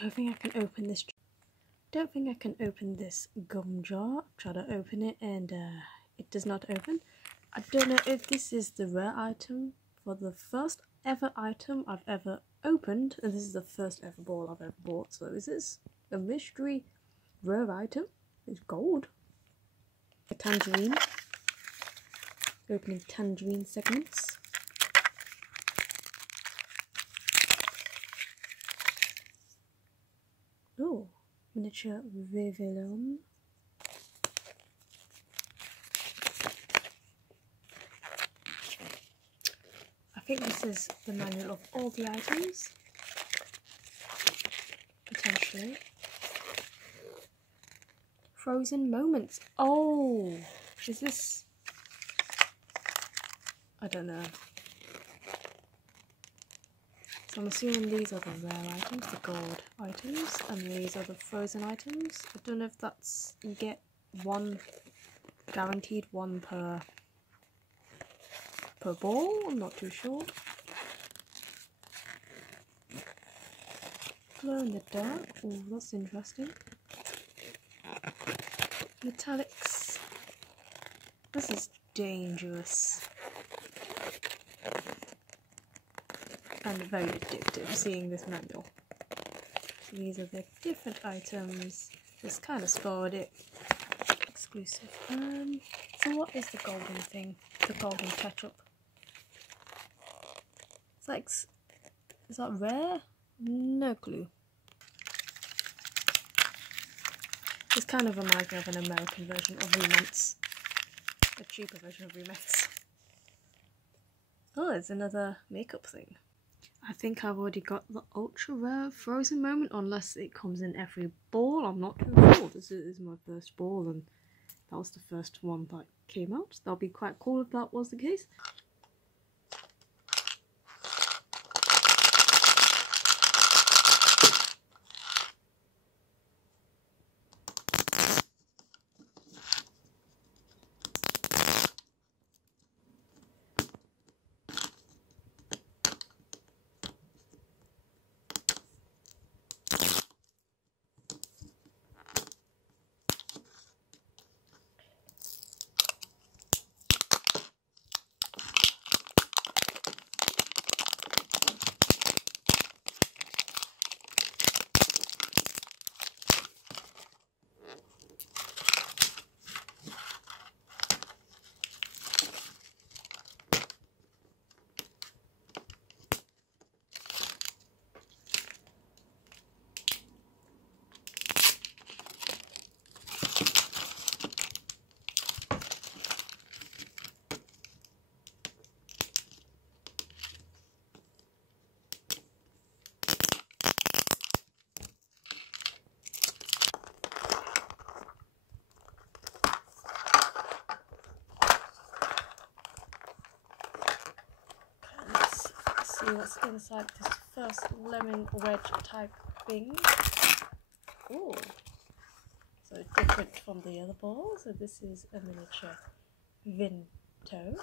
Don't think I can open this. Don't think I can open this gum jar. Try to open it and it does not open. I don't know if this is the rare item for the first ever item I've ever opened, and this is the first ever ball I've ever bought. So is this a mystery rare item? It's gold. A tangerine. Opening tangerine segments. Oh, miniature violin. I think this is the manual of all the items. Potentially. Frozen moments. Oh, is this? I don't know. So I'm assuming these are the rare items, the gold items, and these are the frozen items. I don't know if that's, you get one, guaranteed one per ball, I'm not too sure. Glow in the dark, oh that's interesting. Metallics, this is dangerous. And very addictive seeing this manual. So these are the different items. Just kind of spoiled it. Exclusive. So what is the golden thing? The golden ketchup. It's like, is that rare? No clue. This kind of reminds me of an American version of Remonts. A cheaper version of Remonts. Oh, it's another makeup thing. I think I've already got the ultra rare frozen moment, unless it comes in every ball. I'm not too sure. This is my first ball, and that was the first one that came out. That'll be quite cool if that was the case. See what's inside this first lemon wedge type thing. Ooh, so different from the other ball. So this is a miniature Vinto.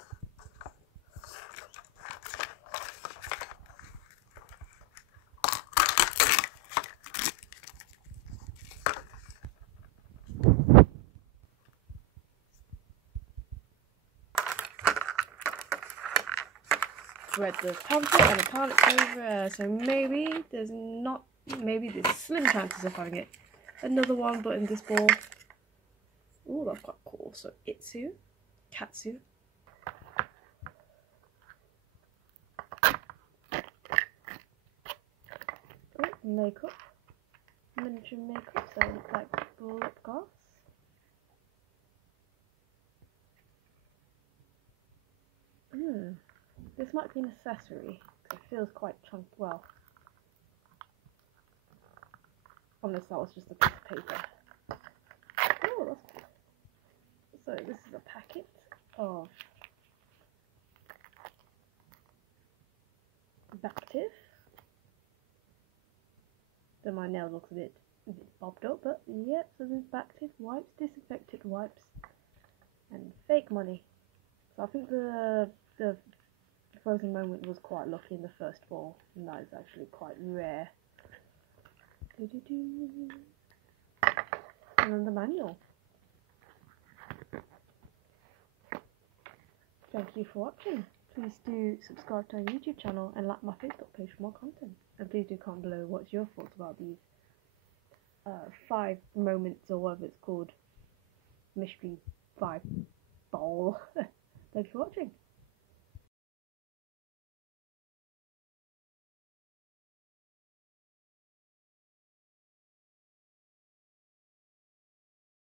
Read the pamphlet and I can't over, so maybe there's slim chances of having it. Another one, but in this ball. Oh, that's quite cool. So Itsu, Katsu. Oh, makeup, miniature makeup. So it looks like lip gloss. This might be an accessory. It feels quite chunky. Well, unless that was just a piece of paper. Oh, that's cool. So this is a packet of Bactive. Then my nail looks a bit bobbed up, but yeah. So there's Bactive wipes, disinfectant wipes, and fake money. So I think the frozen moment was quite lucky in the first ball, and that is actually quite rare. And then the manual. Thank you for watching. Please do subscribe to our YouTube channel and like my Facebook page for more content. And please do comment below what's your thoughts about these 5 moments or whatever it's called. Mystery 5 ball. Thanks for watching.